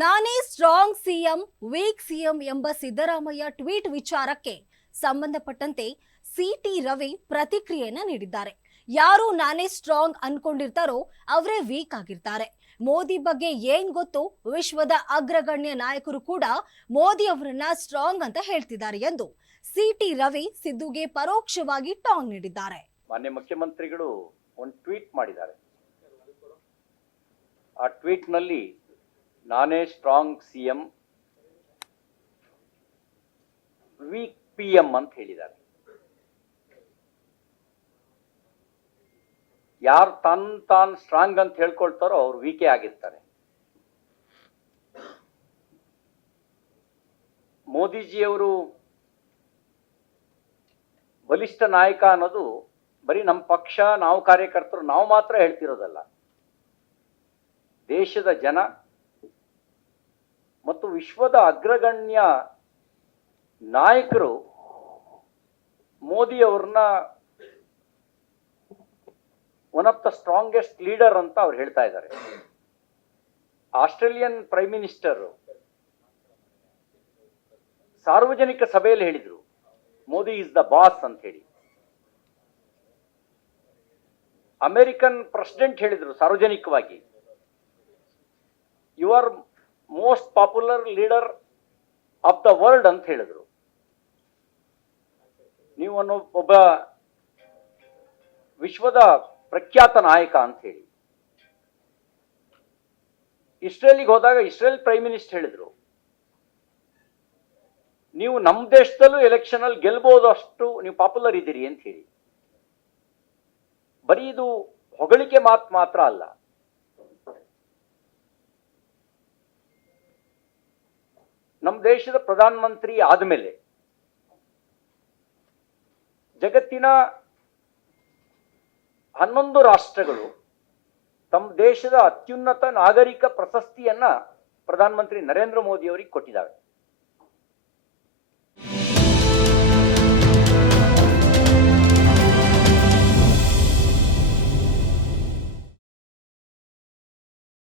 ನಾನೇ strong CM weak CM ಎಂಬ Siddaramaiah tweet ವಿಚಾರಕ್ಕೆ ಸಂಬಂಧಪಟ್ಟಂತೆ ಸಿಟಿ ರವಿ ಪ್ರತಿಕ್ರಿಯೆಯನ್ನ ನೀಡಿದ್ದಾರೆ. ಯಾರು ನಾನೇ ಸ್ಟ್ರಾಂಗ್ ಅನ್ಕೊಂಡಿರ್ತಾರೋ ಅವರೇ ವೀಕ್ ಆಗಿರ್ತಾರೆ. ಮೋದಿ ಬಗ್ಗೆ ಏನ್ ಗೊತ್ತು? ವಿಶ್ವದ ಅಗ್ರಗಣ್ಯ ನಾಯಕರು ಕೂಡ ಮೋದಿ ಅವರನ್ನ ಸ್ಟ್ರಾಂಗ್ ಅಂತ ಹೇಳ್ತಿದ್ದಾರೆ ಎಂದು ಸಿಟಿ ರವಿ ಸಿದ್ದುಗೆ ಪರೋಕ್ಷವಾಗಿ ಟಾಂಗ್ ನೀಡಿದ್ದಾರೆ. ಮಾನ್ಯ ಮುಖ್ಯಮಂತ್ರಿಗಳು ಒಂದು ಟ್ವೀಟ್ ಮಾಡಿದ್ದಾರೆ. ಆ ಟ್ವೀಟ್ನಲ್ಲಿ ನಾನೇ strong C M weak P M ಅಂತ ಹೇಳಿದ್ದಾರೆ. ಯಾರು ತನ್ ತಾನ್ ಸ್ಟ್ರಾಂಗ್ ಅಂತ ಹೇಳ್ಕೊಳ್ತಾರೋ ಅವ್ರು ವೀಕೆ ಆಗಿರ್ತಾರೆ. ಮೋದಿಜಿಯವರು ಬಲಿಷ್ಠ ನಾಯಕ ಅನ್ನೋದು ಬರೀ ನಮ್ಮ ಪಕ್ಷ, ನಾವು ಕಾರ್ಯಕರ್ತರು, ನಾವು ಮಾತ್ರ ಹೇಳ್ತಿರೋದಲ್ಲ. ದೇಶದ ಜನ ಮತ್ತು ವಿಶ್ವದ ಅಗ್ರಗಣ್ಯ ನಾಯಕರು ಮೋದಿ ಅವ್ರನ್ನ one of the strongest leader ಅಂತ ಅವ್ರು ಹೇಳ್ತಾ ಇದ್ದಾರೆ. ಆಸ್ಟ್ರೇಲಿಯನ್ ಪ್ರೈಮ್ ಮಿನಿಸ್ಟರ್ ಸಾರ್ವಜನಿಕ ಸಭೆಯಲ್ಲಿ ಹೇಳಿದ್ರು, ಮೋದಿ ಇಸ್ ದ ಬಾಸ್ ಅಂತ ಹೇಳಿ. ಅಮೆರಿಕನ್ ಪ್ರೆಸಿಡೆಂಟ್ ಹೇಳಿದ್ರು ಸಾರ್ವಜನಿಕವಾಗಿ you are most popular leader of the world ಅಂತ ಹೇಳಿದ್ರು. ನೀವು ಅನ್ನೋ ಒಬ್ಬ ವಿಶ್ವದ ಪ್ರಖ್ಯಾತ ನಾಯಕ ಅಂತ ಹೇಳಿ. ಇಸ್ರೇಲಿಗೆ ಹೋದಾಗ ಇಸ್ರೇಲ್ ಪ್ರೈಮ್ ಮಿನಿಸ್ಟರ್ ಹೇಳಿದ್ರು. ನೀವು ನಮ್ಮ ದೇಶದಲ್ಲೂ ಎಲೆಕ್ಷನ್ ಅಲ್ಲಿ ಗೆಲ್ಬಹುದು ಅಷ್ಟು ನೀವು ಪಾಪ್ಯುಲರ್ ಇದ್ದೀರಿ ಅಂತ ಹೇಳಿ. ಬರೀ ಇದು ಹೊಗಳಿಕೆ ಮಾತು ಮಾತ್ರ ಅಲ್ಲ. ನಮ್ಮ ದೇಶದ ಪ್ರಧಾನಮಂತ್ರಿ ಆದಮೇಲೆ ಜಗತ್ತಿನ ಹನ್ನೊಂದು ರಾಷ್ಟ್ರಗಳು ತಮ್ಮ ದೇಶದ ಅತ್ಯುನ್ನತ ನಾಗರಿಕ ಪ್ರಶಸ್ತಿಯನ್ನ ಪ್ರಧಾನಮಂತ್ರಿ ನರೇಂದ್ರ ಮೋದಿ ಅವರಿಗೆ ಕೊಟ್ಟಿದ್ದಾವೆ.